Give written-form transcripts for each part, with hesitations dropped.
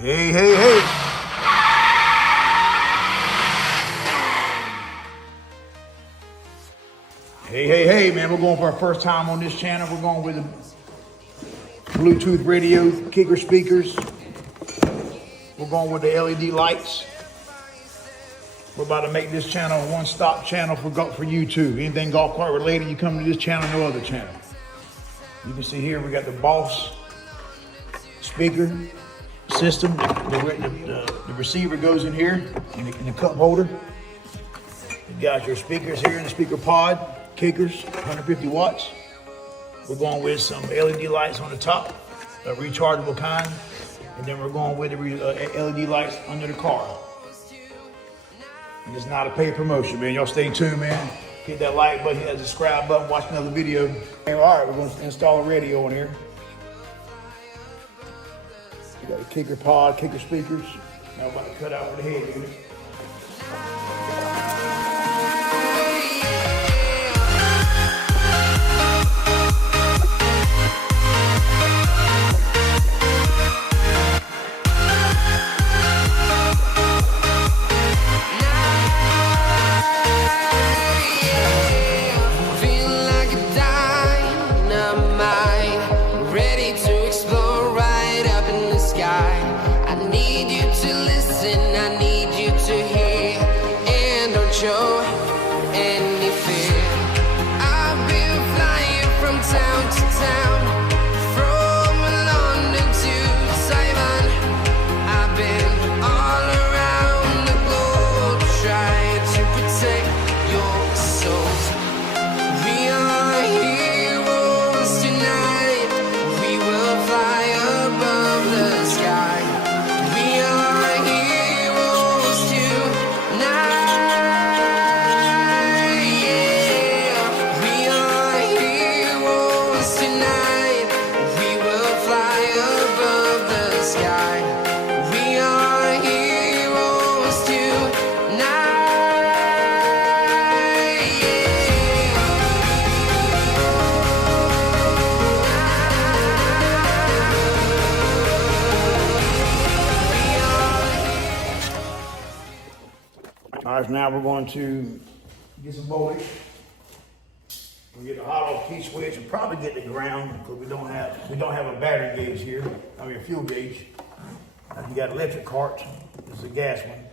Hey, hey, hey. Hey, hey, hey, man, we're going for our first time on this channel. We're going with the Bluetooth radio, kicker speakers. We're going with the LED lights. We're about to make this channel a one-stop channel for YouTube. Anything golf cart related, you come to this channel, no other channel. You can see here we got the Boss speaker system. The receiver goes in here in the cup holder. You got your speakers here in the speaker pod, kickers, 150 watts. We're going with some LED lights on the top, a rechargeable kind, and then we're going with the LED lights under the car. And it's not a paid promotion, man. Y'all stay tuned, man. Hit that like button, hit that subscribe button, watch another video. All right, we're going to install a radio in here. We got a kicker pod, kicker speakers. Now we're about to cut out with the head unit. All right, so now we're going to get some voltage. We'll get the hot off key switch and probably get the ground because we don't have a battery gauge here. I mean a fuel gauge. If you got electric cart, this is a gas one.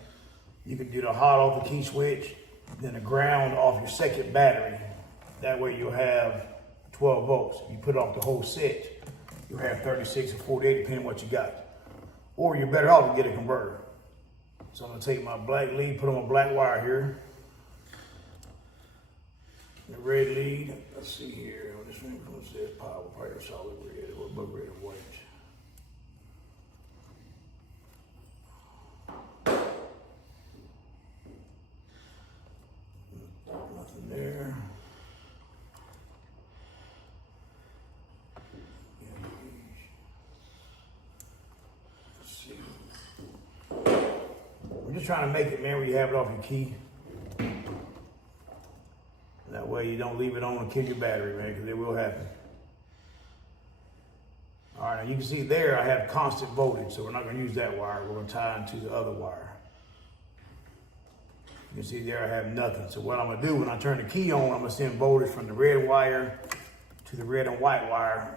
You can do the hot off the key switch, then the ground off your second battery. That way you'll have 12 volts. You put off the whole set, you'll have 36 or 48 depending on what you got. Or you're better off to get a converter. So I'm gonna take my black lead, put on a black wire here. The red lead, let's see here. This thing says power, probably solid red or above red or white. Nothing there. We're just trying to make it, man, where you have it off your key. That way you don't leave it on and kill your battery, man, because it will happen. All right, now you can see there I have constant voltage, so we're not gonna use that wire. We're gonna tie into the other wire. You can see there I have nothing. So what I'm gonna do when I turn the key on, I'm gonna send voltage from the red wire to the red and white wire,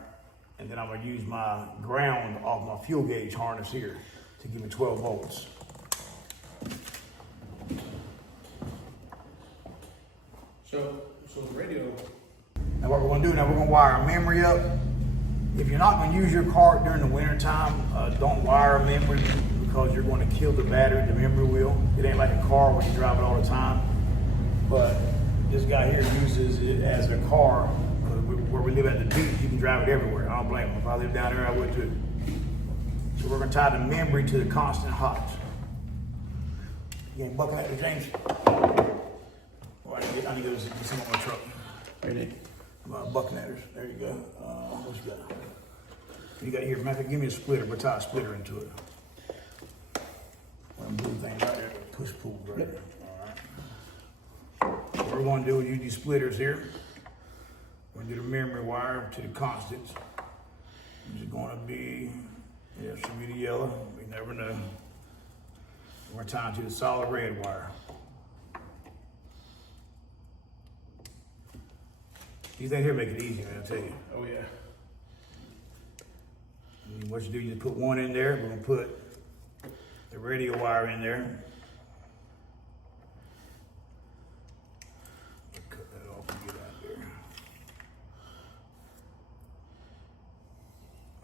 and then I'm gonna use my ground off my fuel gauge harness here to give me 12 volts. So the radio. Now what we're gonna do now, we're gonna wire a memory up. If you're not gonna use your cart during the winter time, don't wire a memory because you're gonna kill the battery, the memory will. It ain't like a car where you drive it all the time. But this guy here uses it as a car. Where we live at the beach, you can drive it everywhere. I don't blame him. If I lived down there, I would too. So we're gonna tie the memory to the constant hot. You ain't bucking at me, James? Oh, I need to get some on my truck. Right there. Bucknetters. There you go. What you got? You got here, Matthew, give me a splitter. We'll tie a splitter into it. One blue thing right there, push pull right there. All right. What we're going to do is use these splitters here. We're going to do the memory wire to the constants. This is going to be, yeah, should be the yellow. We never know. We're tying to the solid red wire. These things here make it easy, man, I tell you. Oh yeah. And what you do, you just put one in there. We're gonna put the radio wire in there. Cut that off and get out there.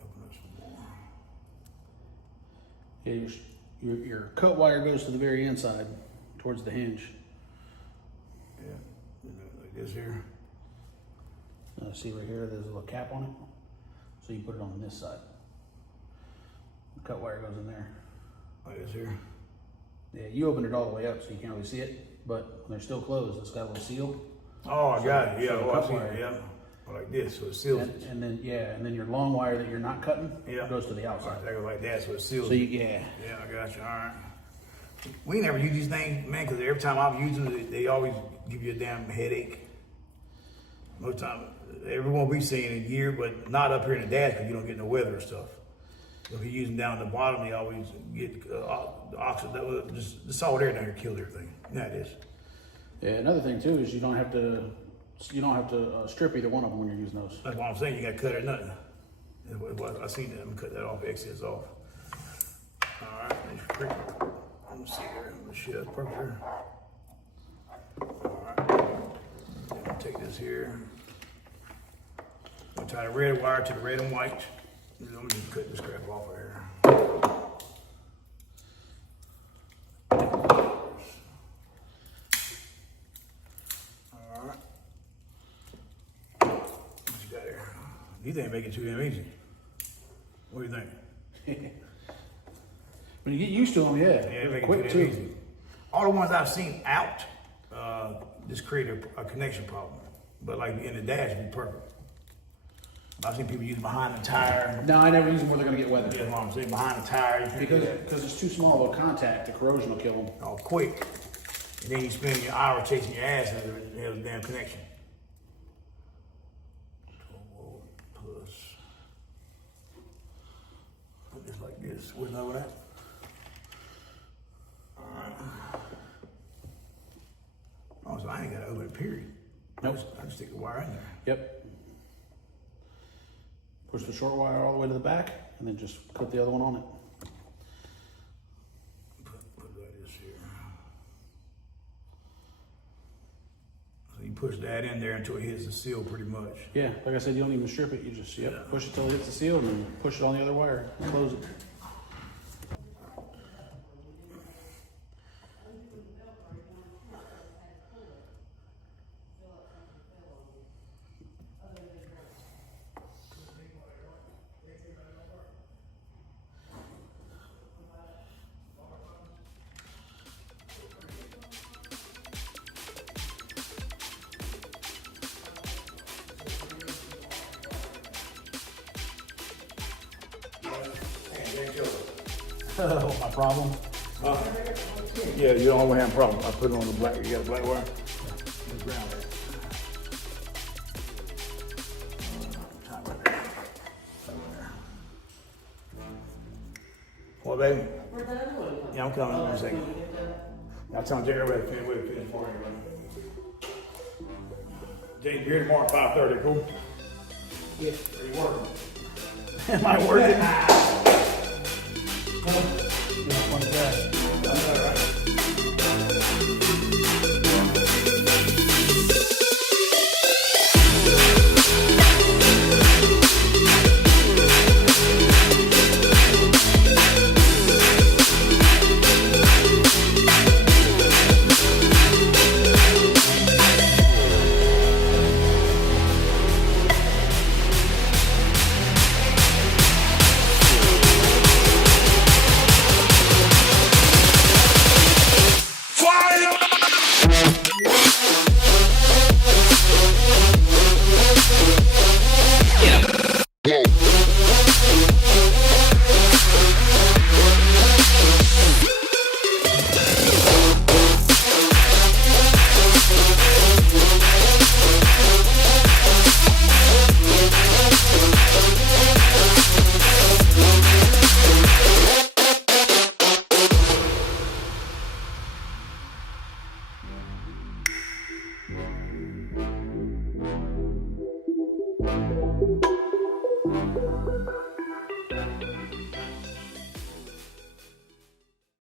Open up some more. Yeah, your cut wire goes to the very inside, towards the hinge. Yeah, like this here. See right here, there's a little cap on it. So you put it on this side. The cut wire goes in there. Like this here. Yeah, you opened it all the way up so you can't really see it, but when they're still closed, it's got a little seal. Oh, I got it. Yeah, so the oh, I cut see it. wire- Yeah. Like this, so it seals it. And then your long wire that you're not cutting Yeah. goes to the All outside. right, that goes like that, so it seals So it. yeah. Yeah, I got you. All right. We never use these things, man, because every time I've used them, they always give you a damn headache. Most time, everyone we seeing in a year, but not up here in the dash because you don't get no weather and stuff. So if you use them down at the bottom, they always get the oxygen. Just the solid air down here killed everything. That is. Yeah. Another thing too is you don't have to strip either one of them when you're using those. That's what I'm saying. You got to cut it or nothing. I seen that. I'm gonna cut that off. Excess off. All right. Let me see there. Shit, that's perfect here. All right. I'll take this here. I'll tie the red wire to the red and white. Let me just cut this crap off of here. All right. What you got here? These ain't making it too damn easy. What do you think? When you get used to them, yeah, Yeah, they're make it quick too too. easy. All the ones I've seen out, just create a connection problem. But like in the dash, it'd be perfect. I've seen people use behind the tire. No, I never use them where they're gonna get weathered. That's what I'm saying, behind the tire. You can do that Because it's too small of a contact, the corrosion will kill them. all quick. And then you spend your hour chasing your ass and it has a damn connection. 12 volt plus. Put this like this. Where's that at? Alright. Oh, so I ain't gotta open it, period. Nope. I just stick the wire in there. Yep. Push the short wire all the way to the back, and then just put the other one on it. Put like this here. So you push that in there until it hits the seal pretty much. Yeah, like I said, you don't even strip it. You just Yeah. push it till it hits the seal, and then push it on the other wire, and close it. Oh, my problem. Yeah, you don't have a problem. I put it on the black. You got a black wire? The ground there. Right there. What, baby? Yeah, I'm coming in a second. I'll tell Jerry everybody to finish for you. Jay, you're here tomorrow at 5:30, cool? Yeah. Are you working? Am I working? One guy.